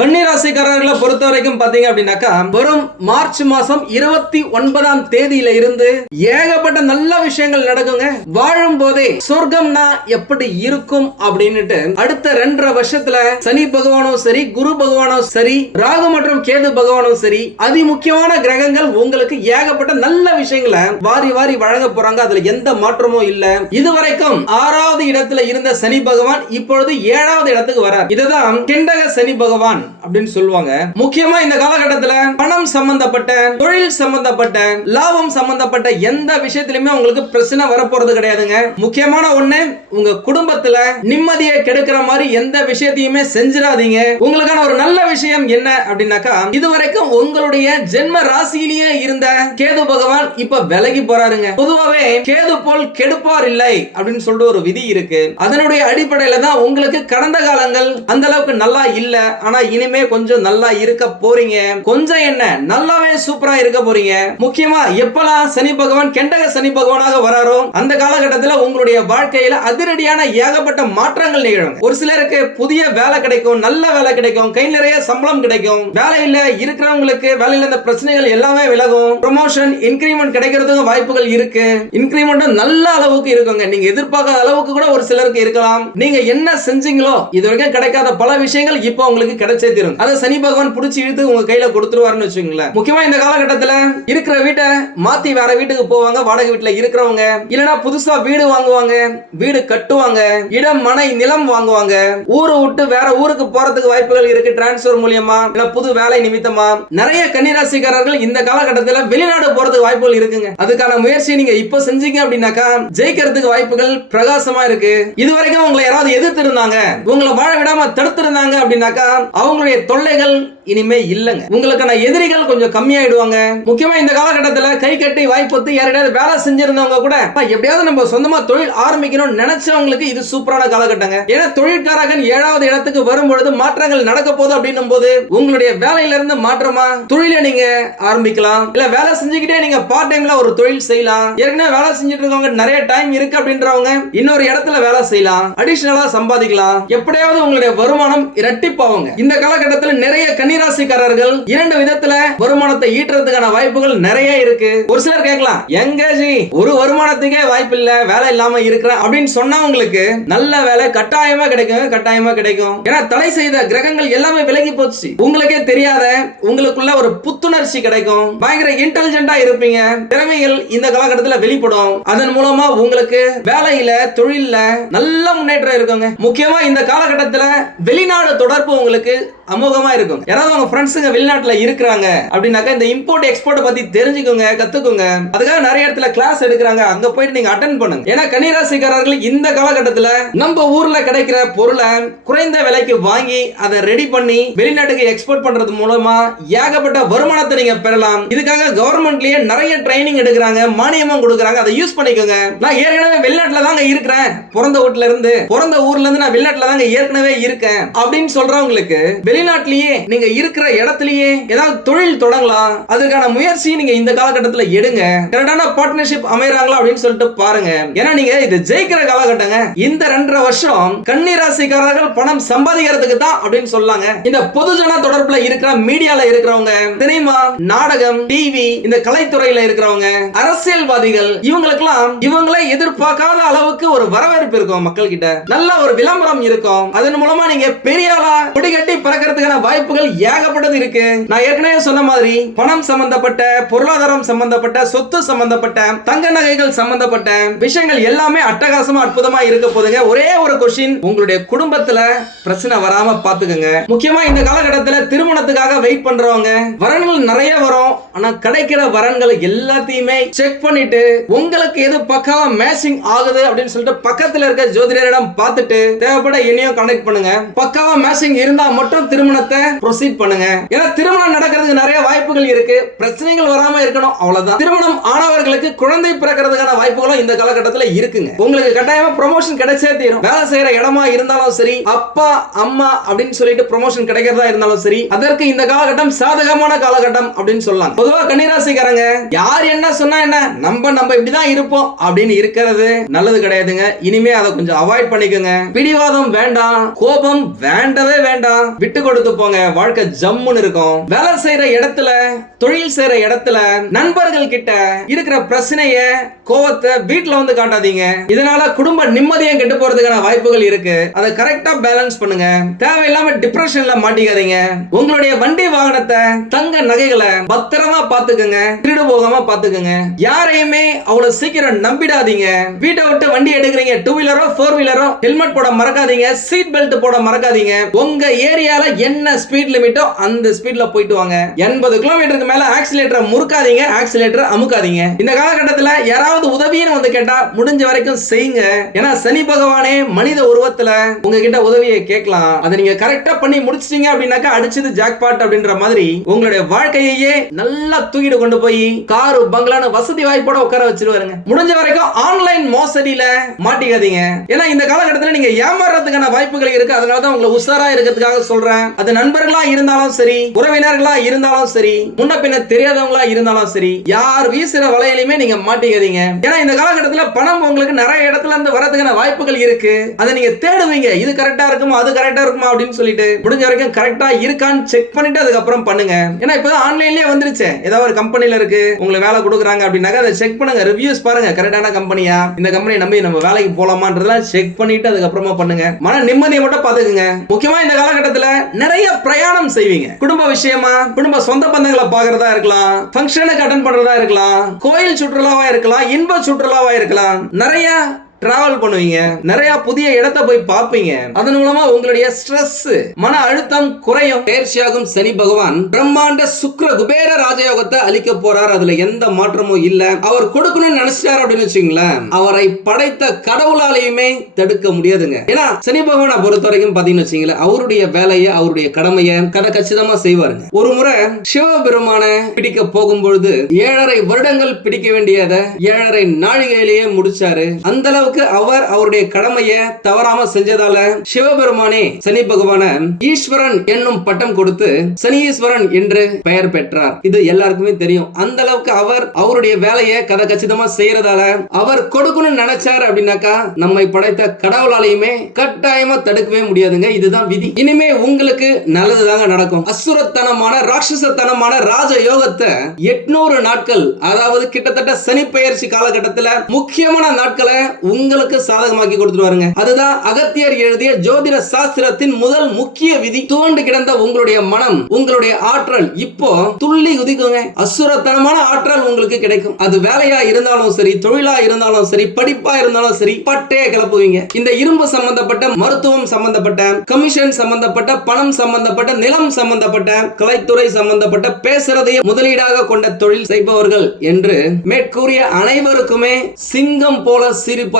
கன்னிராசிக்காரர்களை பொறுத்த வரைக்கும் பாத்தீங்க அப்படின்னாக்கா வரும் மார்ச் மாசம் இருபத்தி ஒன்பதாம் தேதியில இருந்து ஏகப்பட்ட நல்ல விஷயங்கள் நடக்குங்க. வாழும் போதே சொர்க்கம்னா எப்படி இருக்கும் அப்படின்னுட்டு அடுத்த ரெண்டரை வருஷத்துல சனி பகவானும் சரி குரு பகவானும் சரி ராகு மற்றும் கேது பகவானும் சரி அதி முக்கியமான கிரகங்கள் உங்களுக்கு ஏகப்பட்ட நல்ல விஷயங்களை வாரி வாரி வழங்க போறாங்க. அதுல எந்த மாற்றமும் இல்ல. இதுவரைக்கும் ஆறாவது இடத்துல இருந்த சனி பகவான் இப்பொழுது ஏழாவது இடத்துக்கு வரார். இதுதான் கிண்டக சனி பகவான் அப்படின்னு சொல்லுவாங்க. முக்கியமா இந்த காலகட்டத்துல பணம் சம்பந்தப்பட்ட தொழில் சம்பந்தப்பட்ட லாபம் சம்பந்தப்பட்ட எந்த விஷயத்திலுமே உங்களுக்கு பிரச்சனை வரப்போறது கிடையாதுங்க. முக்கியமான ஒண்ணு உங்க குடும்பத்துல நிம்மதியை கெடுக்கிற மாதிரி எந்த விஷயத்தையுமே செஞ்சிடாதீங்க. உங்களுக்கான ஒரு நல்ல விஷயம் என்ன அப்படின்னாக்கா இதுவரைக்கும் உங்களுடைய ஜென்ம ராசியிலேயே இருந்த கேது பகவான் இப்ப விலகி போறாருங்க. பொதுவாவே கேது போல் கெடுப்பார் இல்லை அப்படின்னு சொல்லிட்டு ஒரு விதி இருக்கு. அதனுடைய அடிப்படையில தான் உங்களுக்கு கடந்த காலங்கள் அந்த அளவுக்கு நல்லா இல்ல ஆனா இனிமே கொஞ்சம் நல்லா இருக்க போறீங்க. கொஞ்சம் என்ன? நல்லாவே சூப்பரா இருக்க போறீங்க. முக்கியமா எப்பலாம் சனி பகவான் கெண்டக சனி பகவானாக வராரோ அந்த காலகட்டத்தில் உங்களுடைய வாழ்க்கையில அதிரடியான ஏகப்பட்ட மாற்றங்கள் நிகழும் ஒரு சிலருக்கு புதிய வேலை கிடைக்கும் நல்ல வேலை கிடைக்கும் கை நிறைய சம்பளம் கிடைக்கும். வேலையில இருக்கிறவங்களுக்கு வேலையில இந்த பிரச்சனைகள் எல்லாமே விலகும். ப்ரொமோஷன் இன்கிரிமெண்ட் கிடைக்கிறதுக்கும் வாய்ப்புகள் இருக்கு. இன்கிரிமெண்ட்டும் நல்ல அளவுக்கு இருக்குங்க. நீங்க எதிர்பார்க்காத அளவுக்கு கூட ஒரு சிலருக்கு இருக்கலாம். நீங்க என்ன செஞ்சீங்களோ இது வரைக்கும் கிடைக்காத பல விஷயங்கள் இப்போ உங்களுக்கு கிடைச்சே தீரும். அதை சனி பகவான் புடிச்சு இழுத்து உங்க கையில கொடுத்துருவாருன்னு வச்சுக்கோங்களேன். முக்கியமா இந்த காலகட்டத்துல இருக்கிற வீட்டை மாத்தி வேற வீட்டுக்கு போவாங்க வாடகை வீட்டுல இருக்கிறவங்க. இல்லனா புதுசா வீடு வாங்குவாங்க வீடு கட்டுவாங்க இடம் மனை நிலம் வாங்குவாங்க. ஊரை விட்டு வேற ஊருக்கு போறதுக்கு வாய்ப்புகள் இருக்கு டிரான்ஸ்பர் மூலியமா இல்ல புது வேலை நிமித்தமா. நிறைய கன்னிராசிக்காரர்கள் இந்த காலகட்டத்துல வெளிநாடு போறதுக்கு வாய்ப்புகள் இருக்குங்க. அதுக்கான முயற்சி நீங்க இப்ப செஞ்சீங்க அப்படின்னாக்கா ஜெயிக்கிறதுக்கு வாய்ப்புகள் பிரகாசமா இருக்கு. இதுவரைக்கும் உங்களை யாராவது எதிர்த்து இருந்தாங்க உங்களை வாழ விடாம தடுத்து இருந்தாங்க அப்படின்னாக்கா அவங்களுடைய தொல்லைகள் இனிமே இல்லைங்க. உங்களுக்கான எதிரிகள் கொஞ்சம் கம்மியாயிடுவாங்க. முக்கியமா இந்த காலகட்டத்தில் கை கட்டி வாய்ப்பத்து யாருடையாவது வேலை செஞ்சிருந்தவங்க கூட "அப்பா, எப்படியாவது நம்ம சொந்தமா தொழில் ஆரம்பிக்கணும்னு நினைச்சவங்களுக்கு இது சூப்பரான காலகட்டங்க. ஏன்னா தொழிற்காரகன் ஏழாவது இடத்துக்கு வரும்பொழுது மாற்றங்கள் நடக்க போகுது அப்படின்னும் போது உங்களுடைய வேலையில இருந்து மாற்றமா? தொழிலை நீங்க ஆரம்பிக்கலாம். இல்ல வேலை செஞ்சுக்கிட்டே நீங்க பார்ட் டைம்ல ஒரு தொழில் செய்யலாம். ஏற்கனவே வேலை செஞ்சுட்டு இருக்கவங்க நிறைய டைம் இருக்கு அப்படின்றவங்க இன்னொரு இடத்துல வேலை செய்யலாம். அடிஷனலா சம்பாதிக்கலாம். எப்படியாவது உங்களுடைய வருமானம் இரட்டிப்பாவுங்க இந்த காலகட்டத்தில் நிறைய கன்னிராசிக்காரர்கள் இரண்டு விதத்துல வருமானத்தை ஈட்டுறதுக்கான வாய்ப்புகள் நிறைய இருக்கு. ஒரு சிலர் கேட்கலாம் எங்க ஜி ஒரு வருமானத்துக்கே வாய்ப்பு இல்ல வேலை இல்லாம இருக்கிறேன் அப்படின்னு சொன்னவங்களுக்கு நல்ல வேலை கட்டாயமா கிடைக்கும் கட்டாயமா கிடைக்கும். ஏன்னா தடை செய்த கிரகங்கள் எல்லாமே விலகி போச்சு. உங்களுக்கே தெரியாத உங்களுக்குள்ள ஒரு புத்துணர்ச்சி கிடைக்கும். பயங்கர இன்டெலிஜென்டா இருப்பீங்க. திறமைகள் இந்த காலகட்டத்துல வெளிப்படும். அதன் மூலமா உங்களுக்கு வேலையில தொழில நல்ல முன்னேற்றம் இருக்குங்க. முக்கியமா இந்த காலகட்டத்துல வெளிநாடு தொடர்பு உங்களுக்கு அமோகமா இருக்கும். யாராவது உங்க ஃப்ரெண்ட்ஸுங்க வெளிநாட்டுல இருக்கிறாங்க அப்படின்னாக்கா இந்த இம்போர்ட் எக்ஸ்போர்ட் பத்தி தெரிஞ்சுக்கோங்க கத்துக்கோங்க. அதுக்காக நிறைய இடத்துல கிளாஸ் எடுக்கிறாங்க. அங்க போயிட்டு நீங்க அட்டன் பண்ணுங்க. ஏன்னா கன்னிராசிக்காரர்கள் இந்த காலகட்டத்துல நம்ம ஊர்ல கிடைக்கிற பொருளை குறைந்த விலைக்கு வாங்கி அதை ரெடி பண்ணி வெளிநாட்டுக்கு எக்ஸ்போர்ட் பண்றது மூலமா ஏகப்பட்ட வருமானத்தை நீங்க பெறலாம். இதுக்காக கவர்மெண்ட்லயே நிறைய ட்ரைனிங் எடுக்கிறாங்க மானியமும் கொடுக்குறாங்க. அதை யூஸ் பண்ணிக்கோங்க. நான் ஏற்கனவே வெளிநாட்டுல தாங்க இருக்கிறேன். பிறந்த வீட்டுல இருந்து பிறந்த ஊர்ல இருந்து நான் வெளிநாட்டுல தாங்க ஏற்கனவே இருக்கேன். அப்படின்னு சொல்றவங்களுக்கு வெளி வெளிநாட்டிலேயே நீங்க இருக்கிற இடத்துலயே ஏதாவது தொழில் தொடங்கலாம். அதற்கான முயற்சி நீங்க இந்த காலகட்டத்துல எடுங்க. கரெக்டான பார்ட்னர்ஷிப் அமைறாங்களா அப்படின்னு சொல்லிட்டு பாருங்க. ஏன்னா நீங்க இது ஜெயிக்கிற காலகட்டங்க. இந்த ரெண்டரை வருஷம் கன்னிராசிக்காரர்கள் பணம் சம்பாதிக்கிறதுக்கு தான் அப்படின்னு சொல்லாங்க. இந்த பொதுஜன தொடர்புல இருக்கிற மீடியால இருக்கிறவங்க சினிமா நாடகம் டிவி இந்த கலைத்துறையில இருக்கிறவங்க அரசியல்வாதிகள் இவங்களுக்கெல்லாம் இவங்களே எதிர்பார்க்காத அளவுக்கு ஒரு வரவேற்பு இருக்கும் மக்கள் கிட்ட நல்ல ஒரு விளம்பரம் இருக்கும். அதன் மூலமா நீங்க பெரிய ஆளா கொடிகட்டி பறக்கிறதுக்கான வாய்ப்புகள் ஏகப்பட்டது இருக்கு. நான் ஏற்கனவே சொன்ன மாதிரி பணம் சம்பந்தப்பட்ட பொருளாதாரம் சம்பந்தப்பட்ட சொத்து சம்பந்தப்பட்ட தங்க நகைகள் சம்பந்தப்பட்ட விஷயங்கள் எல்லாமே அட்டகாசமா அற்புதமா இருக்க போதுங்க. ஒரே ஒரு கொஸ்டின் உங்களுடைய குடும்பத்துல பிரச்சனை வராம பாத்துக்கோங்க. முக்கியமா இந்த காலகட்டத்துல திருமணத்துக்காக வெயிட் பண்றவங்க வரன்கள் நிறைய வரும். ஆனா கிடைக்கிற வரன்களை எல்லாத்தையுமே செக் பண்ணிட்டு உங்களுக்கு எது பக்காவா மேட்சிங் ஆகுது அப்படின்னு சொல்லிட்டு பக்கத்துல இருக்க ஜோதிடரிடம் பார்த்துட்டு தேவைப்பட என்னையும் கனெக்ட் பண்ணுங்க. பக்காவா மேட்சிங் இருந்தா மட்டும் திருமணத்தை ப்ரொசீட் பண்ணுங்க. ஏன்னா திருமணம் நடக்கிறதுக்கு நிறைய வாய்ப்புகள் இருக்கு. பிரச்சனைகள் வராம இருக்கணும் அவ்வளவுதான். திருமணம் ஆனவர்களுக்கு குழந்தை பிறக்கிறதுக்கான வாய்ப்புகளும் இந்த காலகட்டத்தில் இருக்குங்க. உங்களுக்கு கட்டாயமா ப்ரொமோஷன் கிடைச்சே தீரும். வேலை செய்யற இடமா இருந்தாலும் சரி அப்பா அம்மா அப்படின்னு சொல்லிட்டு ப்ரொமோஷன் கிடைக்கிறதா இருந்தாலும் சரி அதற்கு இந்த காலகட்டம் சாதகமான காலகட்டம் அப்படின்னு சொல்லலாம். பொதுவா கன்னிராசிக்காரங்க யார் என்ன சொன்னா என்ன? நம்ம நம்ம இப்படிதான் இருப்போம் அப்படின்னு இருக்கிறது நல்லது கிடையாதுங்க. இனிமே அதை கொஞ்சம் அவாய்ட் பண்ணிக்கோங்க. பிடிவாதம் வேண்டாம் கோபம் வேண்டவே வேண்டாம். விட்டு கொடுத்து போங்க. வாழ்க்கை ஜம்முன்னு இருக்கும். வேலை செய்யற இடத்துல தொழில் செய்யற இடத்துல நண்பர்கள் கிட்ட இருக்கிற பிரச்சனைய கோவத்தை வீட்டுல வந்து காட்டாதீங்க. இதனால குடும்ப நிம்மதியும் கெட்டு போறதுக்கான வாய்ப்புகள் இருக்கு. அதை கரெக்டா பேலன்ஸ் பண்ணுங்க. தேவையில்லாம டிப்ரெஷன்ல மாட்டிக்காதீங்க. உங்களுடைய வண்டி வாகனத்தை தங்க நகைகளை பத்திரமா பாத்துக்கோங்க திருடு போகாம பாத்துக்கோங்க யாரையுமே அவ்வளவு சீக்கிரம் நம்பிடாதீங்க. வீட்டை விட்டு வண்டி எடுக்கிறீங்க. டூ வீலரோ ஃபோர் வீலரோ ஹெல்மெட் போட மறக்காதீங்க. சீட் பெல்ட் போட மறக்காதீங்க. உங்க ஏரியால என்ன ஸ்பீட் லிமிட்டோ அந்த ஸ்பீட்ல போயிட்டு வாங்க. எண்பது கிலோமீட்டருக்கு மேல ஆக்சிலேட்டரை முறுக்காதீங்க ஆக்சிலேட்டரை அமுக்காதீங்க. இந்த காலகட்டத்தில் யாராவது உதவின்னு வந்து கேட்டா முடிஞ்ச வரைக்கும் செய்யுங்க. ஏன்னா சனி பகவானே மனித உருவத்துல உங்ககிட்ட உதவியை கேட்கலாம். அதை நீங்க கரெக்டா பண்ணி முடிச்சிட்டீங்க அப்படின்னாக்கா அடிச்சது ஜாக்பாட் அப்படின்ற மாதிரி உங்களுடைய வாழ்க்கையையே நல்லா தூக்கிட்டு கொண்டு போய் காரு பங்களான வசதி வாய்ப்போட உட்கார வச்சிருவாருங்க. முடிஞ்ச வரைக்கும் ஆன்லைன் மோசடியில மாட்டிக்காதீங்க. ஏன்னா இந்த காலகட்டத்தில் நீங்க ஏமாறுறதுக்கான வாய்ப்புகள் இருக்கு. அதனால தான் உங்களை உஷாரா இருக்கிறதுக்காக சொல்றேன். அது நண்பர்களா இருந்தாலும் சரி உறவினர்களா இருந்தாலும் சரி முன்ன பின்ன தெரியாதவங்களா இருந்தாலும் சரி யார் வீசுற வலையிலுமே நீங்க மாட்டிக்காதீங்க. ஏன்னா இந்த காலகட்டத்தில் பணம் உங்களுக்கு நிறைய இடத்துல இருந்து வரதுக்கான வாய்ப்புகள் இருக்கு. அதை நீங்க தேடுவீங்க. இது கரெக்டா இருக்குமா அது கரெக்டா இருக்குமா அப்படின்னு சொல்லிட்டு முடிஞ்ச வரைக்கும் கரெக்டா இருக்கான்னு செக் பண்ணிட்டு அதுக்கப்புறம் பண்ணுங்க. ஏன்னா இப்பதான் ஆன்லைன்லயே வந்துருச்சு. ஏதாவது ஒரு கம்பெனில இருக்கு உங்களுக்கு வேலை கொடுக்குறாங்க அப்படின்னாக்க அதை செக் பண்ணுங்க. ரிவ்யூஸ் பாருங்க கரெக்டான கம்பெனியா இந்த கம்பெனி நம்பி நம்ம வேலைக்கு போலாமான்றதெல்லாம் செக் பண்ணிட்டு அதுக்கப்புறமா பண்ணுங்க. மன நிம்மதியை மட்டும் பாத்துக்குங்க முக்கியமா இந்த காலகட்டத்துல நிறைய பிரயாணம் செய்வீங்க. குடும்ப விஷயமா? குடும்ப சொந்த பந்தங்களை பாக்குறதா இருக்கலாம். ஃபங்க்ஷனுக்கு அட்டன் பண்றதா இருக்கலாம். கோயில் சுற்றுலாவா இருக்கலாம். இன்ப சுற்றுலாவா இருக்கலாம். நிறைய டிராவல் பண்ணுவீங்க. நிறைய புதிய இடத்தை போய் பார்ப்பீங்க. அதன் மூலமா உங்களுடைய ஸ்ட்ரெஸ் மன அழுத்தம் குறையும். பயிற்சியாகும் சனி பகவான் பிரம்மாண்ட சுக்ர குபேர ராஜயோகத்தை அளிக்க போறார். அதுல எந்த மாற்றமும் இல்ல. அவர் கொடுக்கணும்னு நினைச்சிட்டாரு அப்படின்னு வச்சுங்களேன் அவரை படைத்த கடவுளாலையுமே தடுக்க முடியாதுங்க. ஏன்னா சனி பகவானை பொறுத்த வரைக்கும் பாத்தீங்கன்னு வச்சுங்களேன் அவருடைய வேலையை அவருடைய கடமையை கதை கச்சிதமா செய்வாருங்க. ஒரு முறை சிவபெருமான பிடிக்க போகும்பொழுது ஏழரை வருடங்கள் பிடிக்க வேண்டியதை ஏழரை நாழிகையிலேயே முடிச்சாரு. அந்த அளவுக்கு அளவுக்கு அவர் அவருடைய கடமையை தவறாம செஞ்சதால சிவபெருமானே சனி பகவான ஈஸ்வரன் என்னும் பட்டம் கொடுத்து சனீஸ்வரன் என்று பெயர் பெற்றார். இது எல்லாருக்குமே தெரியும். அந்த அளவுக்கு அவர் அவருடைய வேலையை கதை கச்சிதமா செய்யறதால அவர் கொடுக்கணும்னு நினைச்சாரு அப்படின்னாக்கா நம்மை படைத்த கடவுளாலையுமே கட்டாயமா தடுக்கவே முடியாதுங்க. இதுதான் விதி. இனிமே உங்களுக்கு நல்லதுதாங்க நடக்கும். அசுரத்தனமான ராட்சசத்தனமான ராஜ யோகத்தை எட்நூறு நாட்கள் அதாவது கிட்டத்தட்ட சனி பெயர்ச்சி காலகட்டத்தில் முக்கியமான நாட்களை உங்க உங்களுக்கு சாதகமாக்கி கொடுத்துருவாருங்க அதுதான் அகத்தியர் எழுதிய ஜோதிட சாஸ்திரத்தின் முதல் முக்கிய விதி. தோண்டு கிடந்த உங்களுடைய மனம் உங்களுடைய ஆற்றல் இப்போ துள்ளி குதிக்குங்க. அசுரத்தனமான ஆற்றல் உங்களுக்கு கிடைக்கும். அது வேலையா இருந்தாலும் சரி தொழிலா இருந்தாலும் சரி படிப்பா இருந்தாலும் சரி பட்டையை கிளப்புவீங்க. இந்த இரும்பு சம்பந்தப்பட்ட மருத்துவம் சம்பந்தப்பட்ட கமிஷன் சம்பந்தப்பட்ட பணம் சம்பந்தப்பட்ட நிலம் சம்பந்தப்பட்ட கலைத்துறை சம்பந்தப்பட்ட பேசுறதையே முதலீடாக கொண்ட தொழில் செய்பவர்கள் என்று மேற்கூறிய அனைவருக்குமே சிங்கம் போல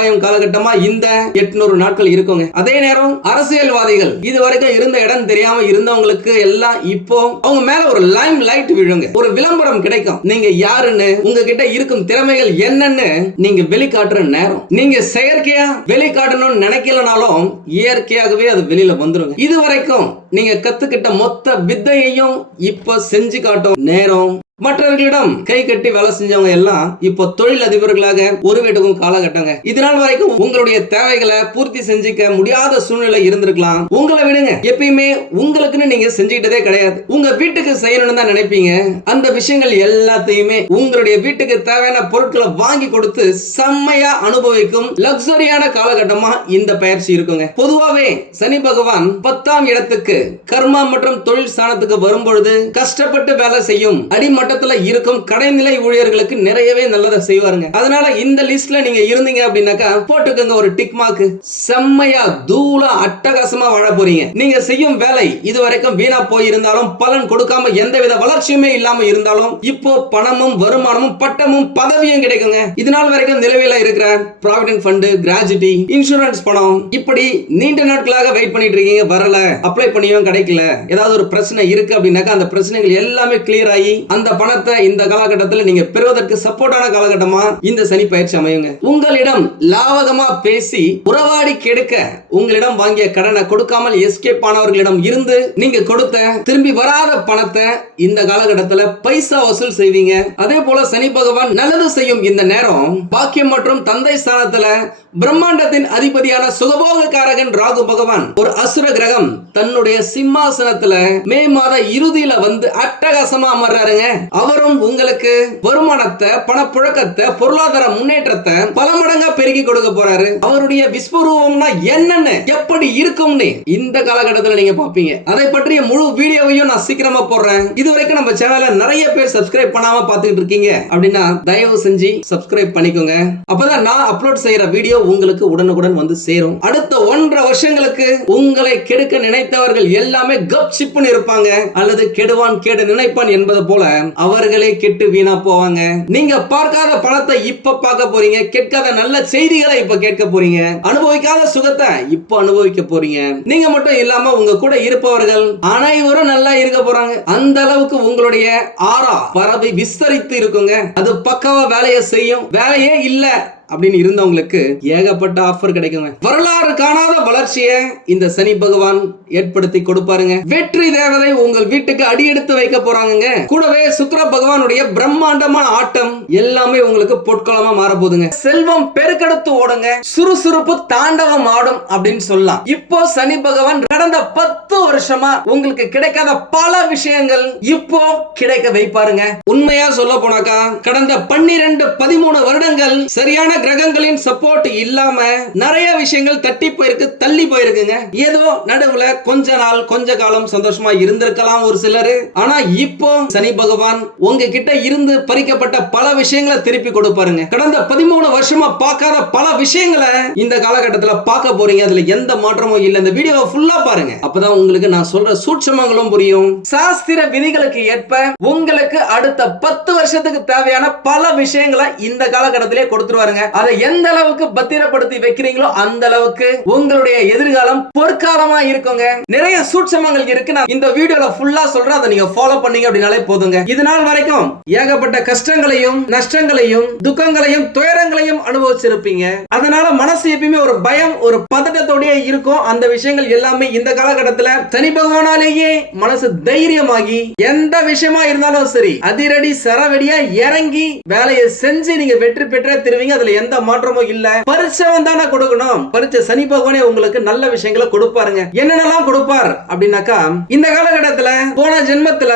சிரிப்பாயும் காலகட்டமா இந்த எட்நூறு நாட்கள் இருக்குங்க. அதே நேரம் அரசியல்வாதிகள் இது வரைக்கும் இருந்த இடம் தெரியாம இருந்தவங்களுக்கு எல்லாம் இப்போ அவங்க மேல ஒரு லைம் லைட் விழுங்க. ஒரு விளம்பரம் கிடைக்கும். நீங்க யாருன்னு உங்ககிட்ட இருக்கும் திறமைகள் என்னன்னு நீங்க வெளிக்காட்டுற நேரம். நீங்க செயற்கையா வெளிக்காட்டணும்னு நினைக்கலனாலும் இயற்கையாகவே அது வெளியில வந்துருங்க. இது வரைக்கும் நீங்க கத்துக்கிட்ட மொத்த வித்தையையும் இப்ப செஞ்சு காட்டும் நேரம். மற்றவர்களிடம் கை கட்டி வேலை செஞ்சவங்க எல்லாம் இப்போ தொழில் அதிபர்களாக உருவெடுக்கும் காலகட்டங்க. இதனால் வரைக்கும் உங்களுடைய தேவைகளை பூர்த்தி செஞ்சுக்க முடியாத சூழ்நிலை இருந்திருக்கலாம். உங்களை விடுங்க. எப்பயுமே உங்களுக்குன்னு நீங்க செஞ்சுக்கிட்டதே கிடையாது. உங்க வீட்டுக்கு செய்யணும்னு தான் நினைப்பீங்க. அந்த விஷயங்கள் எல்லாத்தையுமே உங்களுடைய வீட்டுக்கு தேவையான பொருட்களை வாங்கி கொடுத்து செம்மையா அனுபவிக்கும் லக்ஸரியான காலகட்டமா இந்த பயிற்சி இருக்குங்க. பொதுவாவே சனி பகவான் பத்தாம் இடத்துக்கு கர்மா மற்றும் தொழில் ஸ்தானத்துக்கு வரும்பொழுது கஷ்டப்பட்டு வேலை செய்யும் அடிமட்டத்துல இருக்கும் கடைநிலை ஊழியர்களுக்கு நிறையவே நல்லதை செய்வாருங்க. அதனால இந்த லிஸ்ட்ல நீங்க இருந்தீங்க அப்படின்னாக்கா போட்டுக்கோங்க ஒரு டிக் மார்க் செம்மையா தூளா அட்டகாசமா வாழ போறீங்க. நீங்க செய்யும் வேலை இது வரைக்கும் வீணா போயிருந்தாலும் பலன் கொடுக்காம எந்தவித வளர்ச்சியுமே இல்லாம இருந்தாலும் இப்போ பணமும் வருமானமும் பட்டமும் பதவியும் கிடைக்குங்க. இதனால் வரைக்கும் நிலவில இருக்கிற ப்ராவிடன்ட் ஃபண்டு கிராஜுட்டி இன்சூரன்ஸ் பணம். இப்படி நீண்ட நாட்களாக வெயிட் பண்ணிட்டு இருக்கீங்க வரல அப்ளை பண்ணியும் கிடைக்கல. ஏதாவது ஒரு பிரச்சனை இருக்கு அப்படின்னாக்கா அந்த பிரச்சனைகள் எல்லாமே கிளியர் ஆகி அந்த பணத்தை இந்த காலகட்டத்தில் நீங்க பெறுவதற்கு சப்போர்ட்டான காலகட்டமா இந்த சனி பயிற்சி அமையுங்க. உங்களிடம் லாவகமா பேசி உறவாடி கெடுக்க உங்களிடம் வாங்கிய கடனை கொடுக்காமல் எஸ்கேப் ஆனவர்களிடம் இருந்து நீங்க கொடுத்த திரும்பி வராத பணத்தை இந்த காலகட்டத்தில் பைசா வசூல் செய்வீங்க. அதே போல சனி பகவான் நல்லது செய்யும் இந்த நேரம் பாக்கியம் மற்றும் தந்தை ஸ்தானத்துல பிரம்மாண்டத்தின் அதிபதியான சுகபோகக்காரகன் ராகு பகவான் ஒரு அசுர கிரகம் தன்னுடைய சிம்மாசனத்துல மே மாத இறுதியில வந்து அட்டகாசமா அமர்றாருங்க. அவரும் உங்களுக்கு வருமானத்தை பணப்புழக்கத்தை பொருளாதார முன்னேற்றத்தை பல மடங்கா பெருக்கி கொடுக்க போறாரு. அவருடைய விஸ்வரூபம்னா என்னன்னு எப்படி இருக்கும்னு இந்த காலகட்டத்தில் நீங்க பாப்பீங்க அதை பற்றிய முழு வீடியோவையும் நான் சீக்கிரமா போடுறேன். இது வரைக்கும் நம்ம சேனல நிறைய பேர் சப்ஸ்கிரைப் பண்ணாம பாத்துக்கிட்டு இருக்கீங்க அப்படின்னா தயவு செஞ்சு சப்ஸ்கிரைப் பண்ணிக்கோங்க. அப்பதான் நான் அப்லோட் செய்யற வீடியோ உங்களுக்கு உடனுக்குடன் வந்து சேரும். அடுத்த ஒன்றரை வருஷங்களுக்கு உங்களை கெடுக்க நினைத்தவர்கள் எல்லாமே கப் சிப்புன்னு இருப்பாங்க. அல்லது கெடுவான் கேடு நினைப்பான் என்பது போல அவர்களே கெட்டு வீணா போவாங்க. நீங்க பார்க்காத பணத்தை இப்ப பார்க்க போறீங்க கேட்காத நல்ல செய்திகளை இப்ப கேட்க போறீங்க. அனுபவிக்காத சுகத்தை இப்ப அனுபவிக்க போறீங்க. நீங்க மட்டும் இல்லாம உங்க கூட இருப்பவர்கள் அனைவரும் நல்லா இருக்க போறாங்க. அந்த அளவுக்கு உங்களுடைய ஆறா பரவி விஸ்தரித்து இருக்குங்க. அது பக்காவா வேலையை செய்யும். வேலையே இல்ல. அப்படின்னு இருந்தவங்களுக்கு ஏகப்பட்ட ஆஃபர் கிடைக்குங்க. வரலாறு காணாத வளர்ச்சியை இந்த சனி பகவான் ஏற்படுத்தி கொடுப்பாருங்க. வெற்றி தேவதை உங்கள் வீட்டுக்கு அடி எடுத்து வைக்க போறாங்க கூடவே சுக்கிர பகவானுடைய பிரம்மாண்டமான ஆட்டம் எல்லாமே உங்களுக்கு பொற்களமா மாற போதுங்க செல்வம் பெருக்கெடுத்து ஓடுங்க. சுறுசுறுப்பு தாண்டவம் ஆடும் அப்படின்னு சொல்லலாம். இப்போ சனி பகவான் கடந்த பத்து வருஷமா உங்களுக்கு கிடைக்காத பல விஷயங்கள் இப்போ கிடைக்க வைப்பாருங்க. உண்மையா சொல்ல போனாக்கா கடந்த பன்னிரண்டு பதிமூணு வருடங்கள் சரியான கிரகங்களின் சப்போர்ட் இல்லாம நிறைய விஷயங்கள் தட்டி போயிருக்கு தள்ளி போயிருக்குங்க. ஏதோ நடுவுல கொஞ்ச நாள் கொஞ்ச காலம் சந்தோஷமா இருந்திருக்கலாம் ஒரு சிலர். ஆனா இப்போ சனி பகவான் உங்ககிட்ட இருந்து பறிக்கப்பட்ட பல விஷயங்களை திருப்பி கொடுப்பாருங்க. கடந்த பதிமூணு வருஷமா பார்க்காத பல விஷயங்களை இந்த காலகட்டத்தில் பார்க்க போறீங்க. அதுல எந்த மாற்றமும் இல்லை. இந்த வீடியோவை ஃபுல்லா பாருங்க. அப்பதான் உங்களுக்கு நான் சொல்ற சூட்சமங்களும் புரியும். சாஸ்திர விதிகளுக்கு ஏற்ப உங்களுக்கு அடுத்த பத்து வருஷத்துக்கு தேவையான பல விஷயங்களை இந்த காலகட்டத்திலே கொடுத்துருவாருங்க. அதை எந்த அளவுக்கு பத்திரப்படுத்தி வைக்கிறீங்களோ அந்த அளவுக்கு உங்களுடைய எதிர்காலம் பொற்காலமா இருக்குங்க. நிறைய சூட்சமங்கள் இருக்கு. நான் இந்த வீடியோல ஃபுல்லா சொல்றேன். அதை நீங்க ஃபாலோ பண்ணீங்க அப்படின்னாலே போதுங்க. இது நாள் வரைக்கும் ஏகப்பட்ட கஷ்டங்களையும் நஷ்டங்களையும் துக்கங்களையும் துயரங்களையும் அனுபவிச்சிருப்பீங்க. அதனால மனசு எப்பயுமே ஒரு பயம் ஒரு பதட்டத்தோடய இருக்கும். அந்த விஷயங்கள் எல்லாமே இந்த காலகட்டத்துல சனி பகவானாலேயே மனசு தைரியமாகி எந்த விஷயமா இருந்தாலும் சரி அதிரடி சரவெடியா இறங்கி வேலையை செஞ்சு நீங்க வெற்றி பெற்ற திருவீங்க. அதுல எந்த மாற்றமும் இல்ல. பரிச்சவன் தானே கொடுக்கணும். பரிச்ச சனி பகவானே உங்களுக்கு நல்ல விஷயங்களை கொடுப்பாருங்க. என்னென்னலாம் கொடுப்பார் அப்படின்னாக்கா இந்த காலகட்டத்துல போன ஜென்மத்துல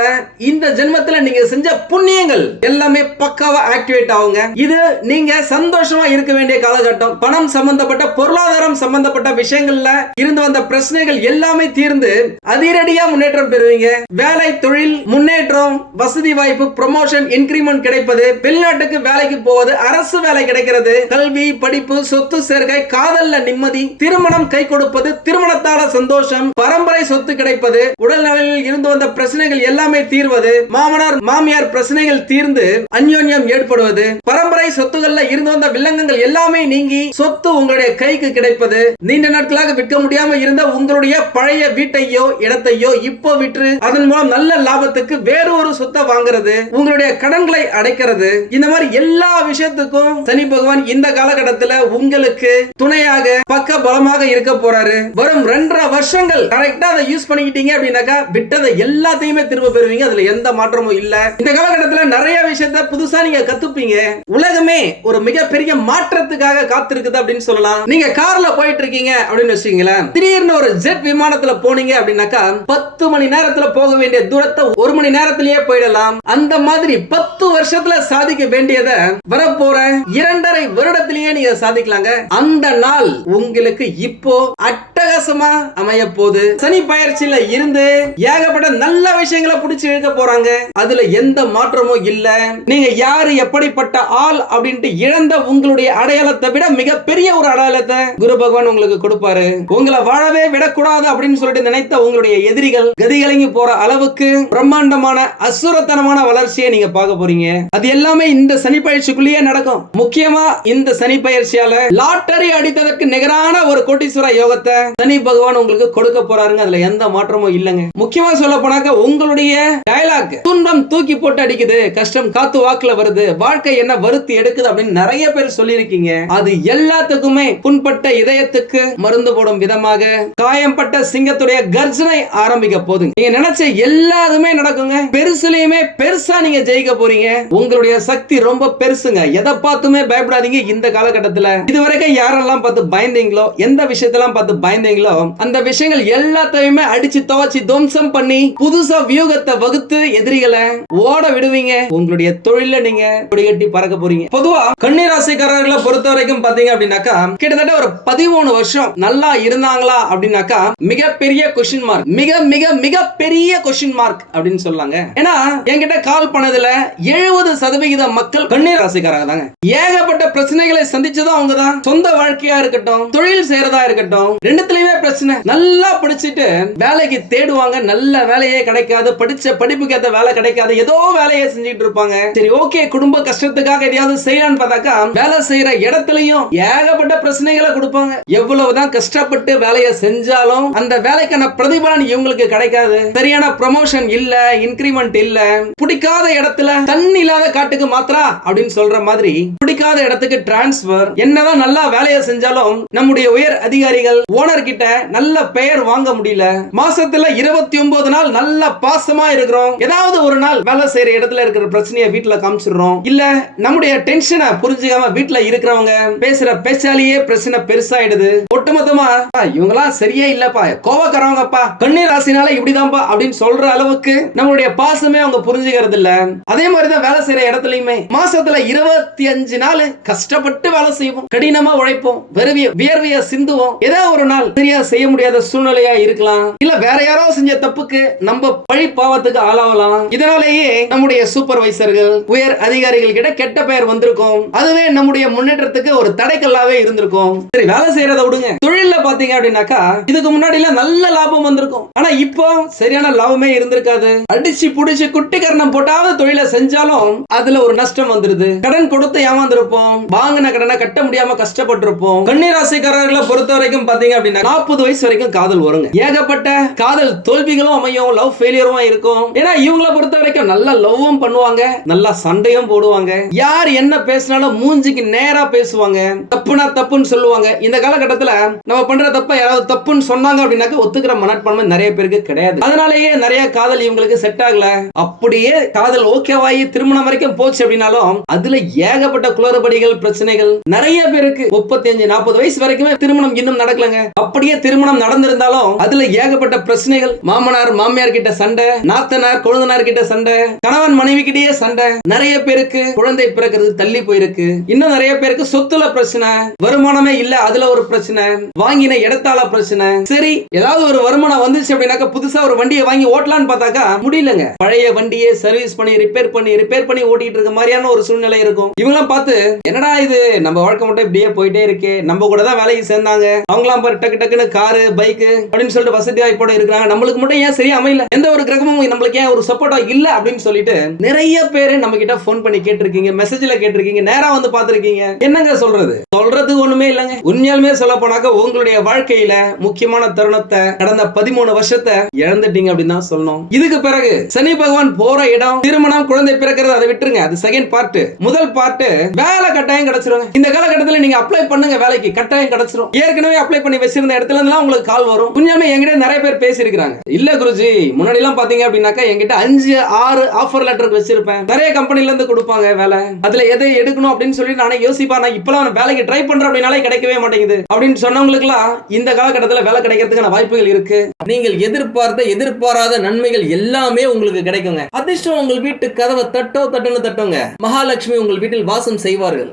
இந்த ஜென்மத்துல நீங்க செஞ்ச புண்ணியங்கள் எல்லாமே பக்காவா ஆக்டிவேட் ஆகுங்க. இது நீங்க சந்தோஷமா இருக்க வேண்டிய காலகட்டம். பணம் சம்பந்தப்பட்ட பொருளாதாரம் சம்பந்தப்பட்ட விஷயங்கள்ல இருந்து வந்த பிரச்சனைகள் எல்லாமே தீர்ந்து அதிரடியா முன்னேற்றம் பெறுவீங்க. வேலை தொழில் முன்னேற்றம் வசதி வாய்ப்பு ப்ரொமோஷன் இன்கிரிமெண்ட் கிடைப்பது வெளிநாட்டுக்கு வேலைக்கு போவது அரசு வேலை கிடைக்கிறது கல்வி படிப்பு சொத்து சேர்க்கை காதல்ல நிம்மதி திருமணம் கை கொடுப்பது திருமணத்தால சந்தோஷம் பரம்பரை சொத்து கிடைப்பது உடல் நலனில் இருந்து வந்த பிரச்சனைகள் எல்லாமே தீர்வது மாமனார் மாமியார் பிரச்சனைகள் தீர்ந்து அந்யோன்யம் ஏற்படுவது பரம்பரை சொத்துகள்ல இருந்து வந்த வில்லங்கங்கள் எல்லாமே நீங்கி சொத்து உங்களுடைய கைக்கு கிடைப்பது நீண்ட நாட்களாக விற்க முடியாம இருந்த உங்களுடைய பழைய வீட்டையோ இடத்தையோ இப்போ விற்று அதன் மூலம் நல்ல லாபத்துக்கு வேறு ஒரு சொத்தை வாங்குறது உங்களுடைய கடன்களை அடைக்கிறது இந்த மாதிரி எல்லா விஷயத்துக்கும் சனி பகவான் இந்த காலகட்டத்துல உங்களுக்கு துணையாக பக்க பலமாக இருக்க போறாரு. வரும் ரெண்டரை வருஷங்கள் கரெக்டா அதை யூஸ் பண்ணிக்கிட்டீங்க அப்படின்னாக்கா விட்டதை எல்லாத்தையுமே திரும்ப பெறுவீங்க. அதுல எந்த மாற்றமும் இல்ல. இந்த காலகட்டத்துல நிறைய விஷயத்த புதுசா நீங்க கத்துப்பீங்க. உலகமே ஒரு மிகப்பெரிய மாற்றத்துக்காக காத்திருக்குது அப்படின்னு சொல்லலாம். நீங்க கார்ல போயிட்டு இருக்கீங்க அப்படின்னு வச்சுக்கீங்களேன். திடீர்னு ஒரு ஜெட் விமானத்துல போனீங்க அப்படின்னாக்கா பத்து மணி நேரத்துல போக வேண்டிய தூரத்தை ஒரு மணி நேரத்திலேயே போயிடலாம். அந்த மாதிரி பத்து வருஷத்துல சாதிக்க வேண்டியதை வரப்போற இரண்டரை வருடத்திலேயே நீங்க சாதிக்கலாங்க. அந்த நாள் உங்களுக்கு இப்போ அட்டகாசமா அமைய போகுது சனி பயிற்சியில இருந்து ஏகப்பட்ட நல்ல விஷயங்களை பிடிச்சி இழுக்க போறாங்க. அதுல எந்த மாற்றமும் இல்ல. நீங்க யாரு எப்படிப்பட்ட ஆள் அப்படின்ட்டு இழந்த உங்களுடைய அடையாளத்தை விட மிகப்பெரிய ஒரு அடையாளத்தை குரு பகவான் உங்களுக்கு கொடுப்பாரு. உங்களை வாழவே விடக்கூடாது அப்படின்னு சொல்லிட்டு நினைத்த உங்களுடைய எதிரிகள் கதிகலங்கி போற அளவுக்கு பிரம்மாண்டமான அசுரத்தனமான வளர்ச்சியை நீங்க பார்க்க போறீங்க. அது எல்லாமே இந்த சனி பயிற்சிக்குள்ளேயே நடக்கும். முக்கியமா இந்த சனி பயிற்சியால லாட்டரி அடித்ததற்கு நிகரான ஒரு கோட்டீஸ்வர யோகத்தை சனி பகவான் உங்களுக்கு கொடுக்க போறாருங்க. அதுல எந்த மாற்றமும் இல்லைங்க. முக்கியமா சொல்ல போனாக்க உங்களுடைய டயலாக் துன்பம் தூக்கி போட்டு அடிக்குது கஷ்டம் காத்து வாக்குல வருது வாழ்க்கை என்ன வருத்தி எடுக்குது அப்படின்னு நிறைய பேர் சொல்லியிருக்கீங்க. அது எல்லாத்துக்குமே புண்பட்ட இதயத்துக்கு மருந்து போடும் விதமாக காயம்பட்ட சிங்கத்துடைய கர்ஜனை ஆரம்பிக்க போதுங்க நீங்க நினைச்ச எல்லாருமே நடக்குங்க. பெருசுலயுமே பெருசா நீங்க ஜெயிக்க போறீங்க. உங்களுடைய சக்தி ரொம்ப பெருசுங்க. எதை பார்த்துமே பயப்படாதீங்க. இந்த காலகட்டத்துல. இதுவரைக்கும் யாரெல்லாம் பார்த்து பயந்தீங்களோ எந்த விஷயத்தெல்லாம் பார்த்து பயந்தீங்களோ அந்த விஷயங்கள் எல்லாத்தையுமே அடிச்சு துவச்சு துவம்சம் பண்ணி புதுசா வியூகத்தை வகுத்து எதிரிகளை ஓட விடுவீங்க. உங்களுடைய தொழில நீங்க கொடிகட்டி பறக்க போறீங்க. பொதுவா கன்னிராசிக்காரர்களை பொறுத்த வரைக்கும் பாத்தீங்க அப்படின்னாக்கா கிட்டத்தட்ட ஒரு பதிமூணு வருஷம் நல்லா இருந்தாங்களா அப்படின்னாக்கா மிகப்பெரிய கொஸ்டின் மார்க் மிக மிக மிக பெரிய கொஸ்டின் மார்க் அப்படின்னு சொல்லாங்க. ஏன்னா என்கிட்ட கால் பண்ணதுல எழுபது சதவிகித மக்கள் கண்ணீர் ராசிக்காரங்க தாங்க. ஏகப்பட்ட பிரச்சனைகளை சந்திச்சதும் அவங்க தான் சொந்த வாழ்க்கையா இருக்கட்டும் தொழில் செய்யறதா இருக்கட்டும் ரெண்டுத்துலயுமே பிரச்சனை. நல்லா படிச்சுட்டு வேலைக்கு தேடுவாங்க. நல்ல வேலையே கிடைக்காது. படிச்ச படிப்புக்கு ஏத்த வேலை கிடைக்காது. ஏதோ வேலையை செஞ்சுட்டு இருப்பாங்க. சரி ஓகே குடும்ப கஷ்டத்துக்காக எதையாவது செய்யலாம்னு பார்த்தாக்கா வேலை செய்யற இடத்துலயும் ஏகப்பட்ட பிரச்சனைகளை கொடுப்பாங்க. எவ்வளவுதான் கஷ்டப்பட்டு வேலையை செஞ்சாலும் அந்த வேலைக்கான பிரதிபலன் இவங்களுக்கு கிடைக்காது. சரியான ப்ரமோஷன் இல்ல இன்கிரிமெண்ட் இல்ல. பிடிக்காத இடத்துல தண்ணி இல்லாத காட்டுக்கு மாத்திரா அப்படின்னு சொல்ற மாதிரி பிடிக்காத இடத்துக்கு டிரான்ஸ்பர் என்னதான் நல்லா வேலையை செஞ்சாலும் நம்முடைய உயர் அதிகாரிகள் ஓனர் கிட்ட நல்ல பெயர் வாங்க முடியல. மாசத்துல இருபத்தி ஒன்பது நாள் நல்ல பாசமா இருக்கிறோம். ஏதாவது ஒரு நாள் வேலை செய்யற இடத்துல இருக்கிற பிரச்சனையை வீட்டுல காமிச்சிடுறோம். இல்ல நம்முடைய டென்ஷனை புரிஞ்சுக்காம வீட்டுல இருக்கிறவங்க பேசுற பேச்சாலேயே பிரச்சனை பெருசாயிடுது. ஒட்டுமொத்தமா இவங்களாம் சரியே இல்லப்பா. கோவக்காரவங்கப்பா. கண்ணீர் ராசினால இப்படிதான்ப்பா அப்படின்னு சொல்ற அளவுக்கு நம்மளுடைய பாசமே அவங்க புரிஞ்சுக்கிறது இல்ல அதே மாதிரிதான் வேலை செய்யற இடத்துலயுமே மாசத்துல இருபத்தி அஞ்சு நாள் கஷ்டப்பட்டு வேலை செய்வோம் கடினமா உழைப்போம் வெறுவிய வியர்வைய சிந்துவோம். ஏதோ ஒரு நாள் சரியா செய்ய முடியாத சூழ்நிலையா இருக்கலாம். இல்ல வேற யாரோ செஞ்ச தப்புக்கு நம்ம பழி பாவத்துக்கு ஆளாகலாம் இதனாலேயே நம்முடைய சூப்பர்வைசர்கள் உயர் அதிகாரிகள் கிட்ட கெட்ட பெயர் வந்திருக்கும். அதுவே நம்முடைய முன்னேற்றத்துக்கு ஒரு தடைக்கல்லாவே இருந்திருக்கும். சரி வேலை செய்யறத விடுங்க. தொழில பாத்தீங்க அப்படின்னாக்கா இதுக்கு முன்னாடி எல்லாம் நல்ல லாபம் வந்திருக்கும். ஆனா இப்போ சரியான லாபமே இருந்திருக்காது. அடிச்சு புடிச்சு குட்டி கரணம் போட்டாவது தொழிலை செஞ்சாலும் அதுல ஒரு நஷ்டம் வந்துருது. கடன் கொடுத்து ஏமாந்துருப்போம். வாங்கின கடனை கட்ட முடியாம கஷ்டப்பட்டிருப்போம். கன்னிராசிக்காரர்களை பொறுத்த வரைக்கும் பாத்தீங்க அப்படின்னா நாற்பது வயசு வரைக்கும் காதல் வருங்க. ஏகப்பட்ட காதல் தோல்விகளும் அமையும் லவ் ஃபெயிலியரும் இருக்கும். ஏன்னா இவங்கள பொறுத்த வரைக்கும் நல்ல லவ்வும் பண்ணுவாங்க நல்லா சண்டையும் போடுவாங்க. யார் என்ன பேசினாலும் மூஞ்சிக்கு நேரா பேசுவாங்க. தப்புனா தப்புன்னு சொல்லுவாங்க. இந்த காலகட்டத்துல நம்ம பண்ற தப்ப யாராவது தப்புன்னு சொன்னாங்க அப்படின்னாக்க ஒத்துக்கிற மனப்பான்மை நிறைய பேருக்கு கிடையாது. அதனாலேயே நிறைய காதல் இவங்களுக்கு செட் ஆகல. அப்படியே காதல் ஓகேவாயி திருமணம் வரைக்கும் போச்சு அப்படின்னாலும் அதுல ஏகப்பட்ட குளறுபடிகள் பிரச்சனைகள் நிறைய பேருக்கு முப்பத்தி அஞ்சு நாற்பது வயசு வரைக்குமே திருமணம் இன்னும் நடக்கலங்க. அப்படியே திருமணம் நடந்திருந்தாலும் அதுல ஏகப்பட்ட பிரச்சனைகள். மாமனார் மாமியார் கிட்ட சண்டை நாத்தனார் கொழுந்தனார் கிட்ட சண்டை கணவன் மனைவி கிட்டயே சண்டை. நிறைய பேருக்கு குழந்தை பிறக்கிறது தள்ளி போயிருக்கு. இன்னும் நிறைய பேருக்கு சொத்துல பிரச்சனை வருமானமே இல்ல அதுல ஒரு பிரச்சனை வாங்கின இடத்தால பிரச்சனை. சரி ஏதாவது ஒரு வருமானம் வந்துச்சு அப்படின்னாக்கா புதுசா ஒரு வண்டியை வாங்கி ஓட்டலான்னு பார்த்தாக்கா முடியலங்க. பழைய வண்டியை சர்வீஸ் பண்ணி ரிப்பேர் பண்ணி ரிப்பேர் பண்ணி ஓட்டிட்டு இருக்க மாதிரியான ஒரு சூழ்நிலை இருக்கும். இவங்களாம் பார்த்து என்னடா இது? நம்ம வாழ்க்கை மட்டும் இப்படியே போயிட்டே இருக்கு. நம்ம கூட தான் வேலைக்கு சேர்ந்தாங்க. அவங்களாம் பாரு டக்கு டக்குன்னு காரு பைக்கு அப்படின்னு சொல்லிட்டு வசதி வாய்ப்போட இருக்கிறாங்க. நம்மளுக்கு மட்டும் ஏன் சரியா அமையல? எந்த ஒரு கிரகமும் நம்மளுக்கு ஏன் ஒரு சப்போர்ட்டா இல்ல அப்படின்னு சொல்லிட்டு நிறைய பேர் நம்ம கிட்ட போன் பண்ணி கேட்டிருக்கீங்க மெசேஜ்ல கேட்டிருக்கீங்க நேரா வந்து பாத்திருக்கீங்க என்னங்க சொல்றது? சொல்றது ஒண்ணுமே இல்லைங்க. உண்மையாலுமே சொல்ல போனாக்க உங்களுடைய வாழ்க்கையில முக்கியமான தருணத்தை கடந்த பதிமூணு வருஷத்தை இழந்துட்டீங்க அப்படின்னு தான் சொல்லணும். இதுக்கு பிறகு சனி பகவான் போற இடம் திருமணம் குழந்தை பிறக்கிறது அதை விட்டுருங்க. அது செகண்ட் பார்ட் முதல் பார்ட் வேலை கட்டாயம் கிடைச்சிருங்க. இந்த காலகட்டத்தில் நீங்க அப்ளை பண்ணுங்க வேலைக்கு. கட்டாயம் கிடைச்சிரும். ஏற்கனவே அப்ளை பண்ணி வச்சிருந்த இடத்துல இருந்தெல்லாம் உங்களுக்கு கால் வரும். உண்மையாலுமே என்கிட்ட நிறைய பேர் பேசியிருக்காங்க இல்ல குருஜி முன்னாடி எல்லாம் பாத்தீங்க அப்படின்னாக்கா என்கிட்ட அஞ்சு ஆறு ஆஃபர் லெட்டர் வச்சிருப்பேன். நிறைய கம்பெனில இருந்து கொடுப்பாங்க வேலை. அதுல எதை எடுக்கணும் அப்படின்னு சொல்லி நானே யோசிப்பா நான் இப்பெல்லாம் வேலைக்கு ட்ரை பண்றேன் அப்படின்னாலே கிடைக்கவே மாட்டேங்குது. அப்படின்னு சொன்னவங்களுக்குலாம் இந்த காலகட்டத்தில் வேலை கிடைக்கிறதுக்கான வாய்ப்புகள் இருக்கு. நீங்கள் எதிர்பார்த்த எதிர்பாராத நன்மைகள் எல்லாமே உங்களுக்கு கிடைக்குங்க. அதிர்ஷ்டம் உங்கள் வீட்டு கதவை தட்டோ தட்டுன்னு தட்டுங்க. மகாலட்சுமி உங்கள் வீட்டில் வாசம் செய்வார்கள்.